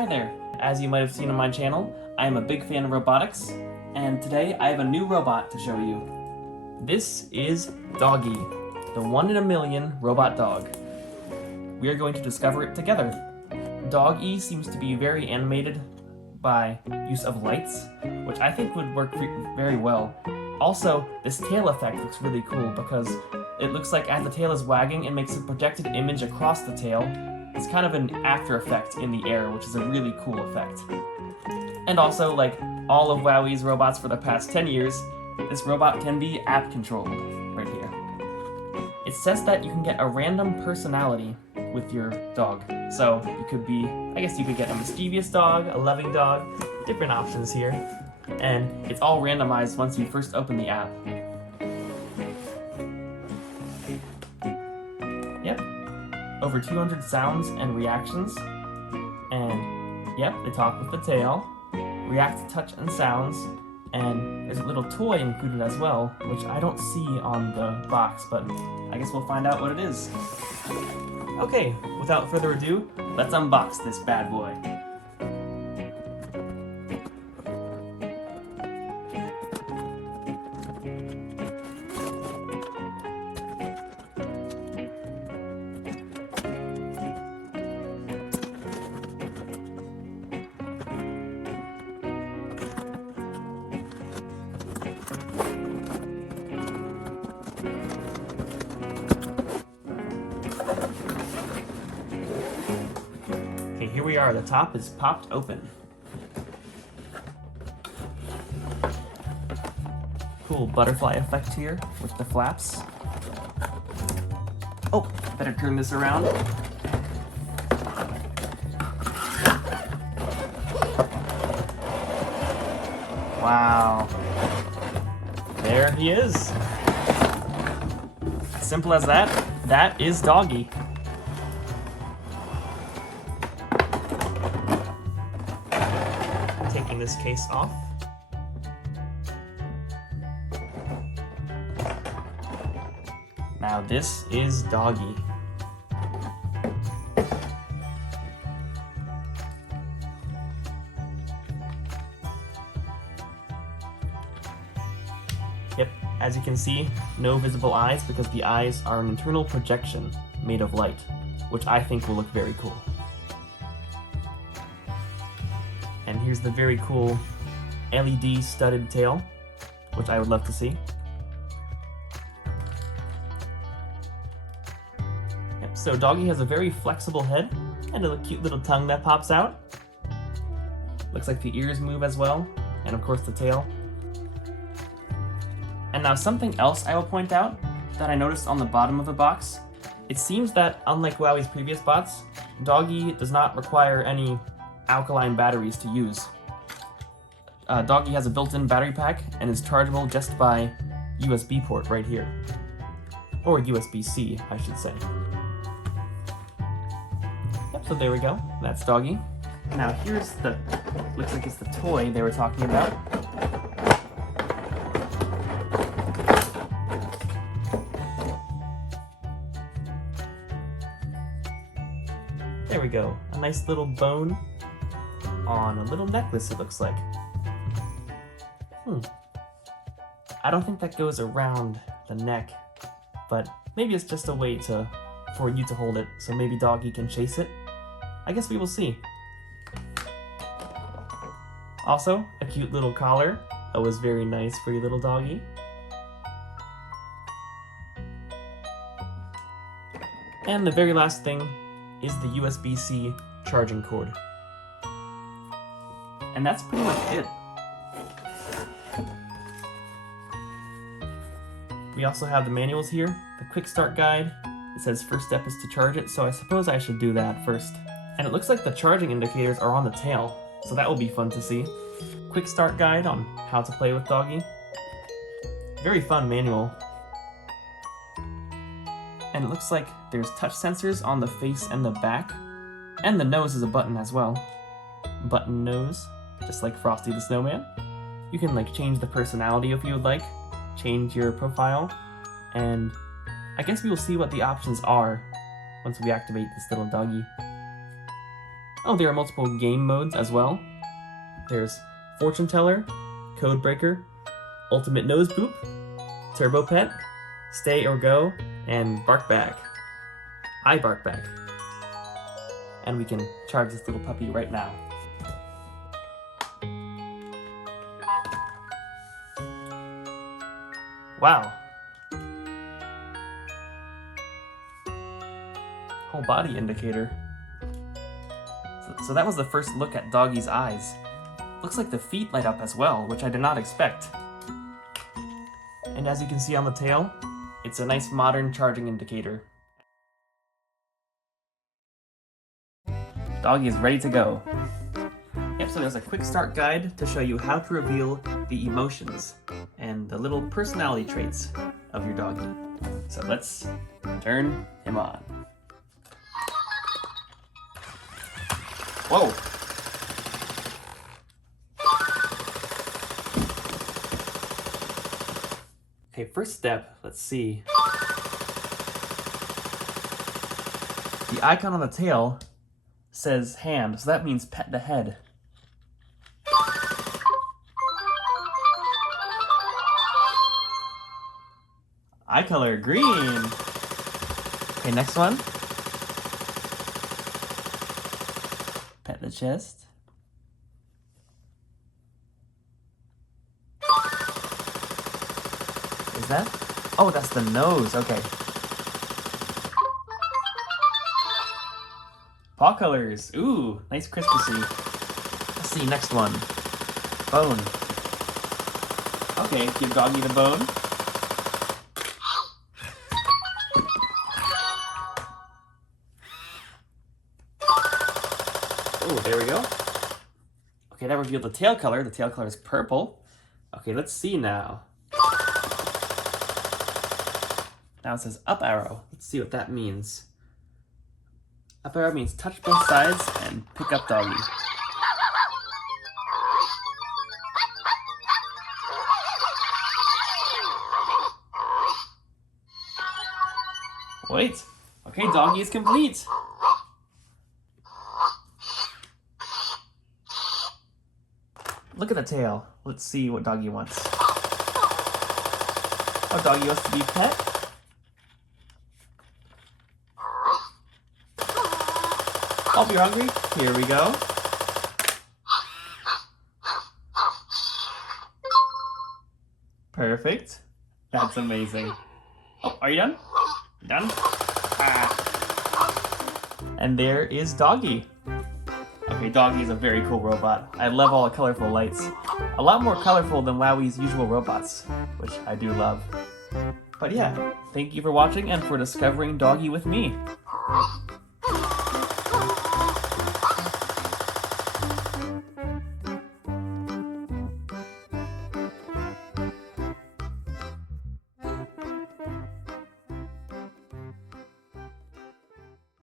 Hi there! As you might have seen on my channel, I am a big fan of robotics, and today I have a new robot to show you. This is Doggy, the 1 in a million robot dog. We are going to discover it together. Doggy seems to be very animated by use of lights, which I think would work very well. Also, this tail effect looks really cool because it looks like as the tail is wagging, it makes a projected image across the tail. It's kind of an after effect in the air, which is a really cool effect. And also, like all of WowWee's robots for the past 10 years, this robot can be app controlled, right here. It says that you can get a random personality with your dog. So you could be, I guess you could get a mischievous dog, a loving dog, different options here. And it's all randomized once you first open the app. Yep. Over 200 sounds and reactions, and yep, they talk with the tail, react to touch and sounds, and there's a little toy included as well, which I don't see on the box, but I guess we'll find out what it is. Okay, without further ado, let's unbox this bad boy. Here we are, the top is popped open. Cool butterfly effect here with the flaps. Oh, better turn this around. Wow. There he is. Simple as that. That is Doggy. Taking this case off. Now this is Doggy. Yep, as you can see, no visible eyes because the eyes are an internal projection made of light, which I think will look very cool. And here's the very cool LED studded tail, which I would love to see. Yep, so Doggy has a very flexible head and a cute little tongue that pops out. Looks like the ears move as well, and of course the tail. And now something else I will point out that I noticed on the bottom of the box. It seems that, unlike WowWee's previous bots, Doggy does not require any alkaline batteries to use. Doggy has a built-in battery pack and is chargeable just by USB port right here. Or USB-C, I should say. Yep, so there we go. That's Doggy. Now here's the, looks like it's the toy they were talking about. There we go. A nice little bone on a little necklace, it looks like. I don't think that goes around the neck, but maybe it's just a way for you to hold it, so maybe Doggy can chase it. I guess we will see. Also, a cute little collar. That was very nice for your little Doggy. And the very last thing is the USB-C charging cord. And that's pretty much it. We also have the manuals here, the quick start guide. It says first step is to charge it, so I suppose I should do that first. And it looks like the charging indicators are on the tail, so that will be fun to see. Quick start guide on how to play with Doggy. Very fun manual. And it looks like there's touch sensors on the face and the back. And the nose is a button as well. Button nose, just like Frosty the Snowman. You can like change the personality if you would like, change your profile, and I guess we will see what the options are once we activate this little Doggy. Oh, there are multiple game modes as well. There's Fortune Teller, Code Breaker, Ultimate Nose Boop, Turbo Pet, Stay or Go, and Bark Back. I bark back. And we can charge this little puppy right now. Wow. Whole body indicator. So that was the first look at Doggy's eyes. Looks like the feet light up as well, which I did not expect. And as you can see on the tail, it's a nice modern charging indicator. Doggy is ready to go. Yep, so there's a quick start guide to show you how to reveal the emotions and the little personality traits of your doggy. So let's turn him on. Whoa! Okay, first step, let's see. The icon on the tail says hand, so that means pet the head. Eye color, green. Okay, next one. Pet the chest. Is that? Oh, that's the nose, okay. Paw colors, ooh, nice crispy. Let's see, next one. Bone. Okay, give Doggy the bone. Oh, there we go. Okay, that revealed the tail color. The tail color is purple. Okay, let's see now. Now it says up arrow. Let's see what that means. Up arrow means touch both sides and pick up Doggy. Wait. Okay, Doggy is complete. Look at the tail. Let's see what Doggy wants. Oh, Doggy wants to be pet? Oh, you're hungry? Here we go. Perfect. That's amazing. Oh, are you done? Done? Ah. And there is Doggy. Okay, Doggy is a very cool robot. I love all the colorful lights. A lot more colorful than WowWee's usual robots, which I do love. But yeah, thank you for watching and for discovering Doggy with me.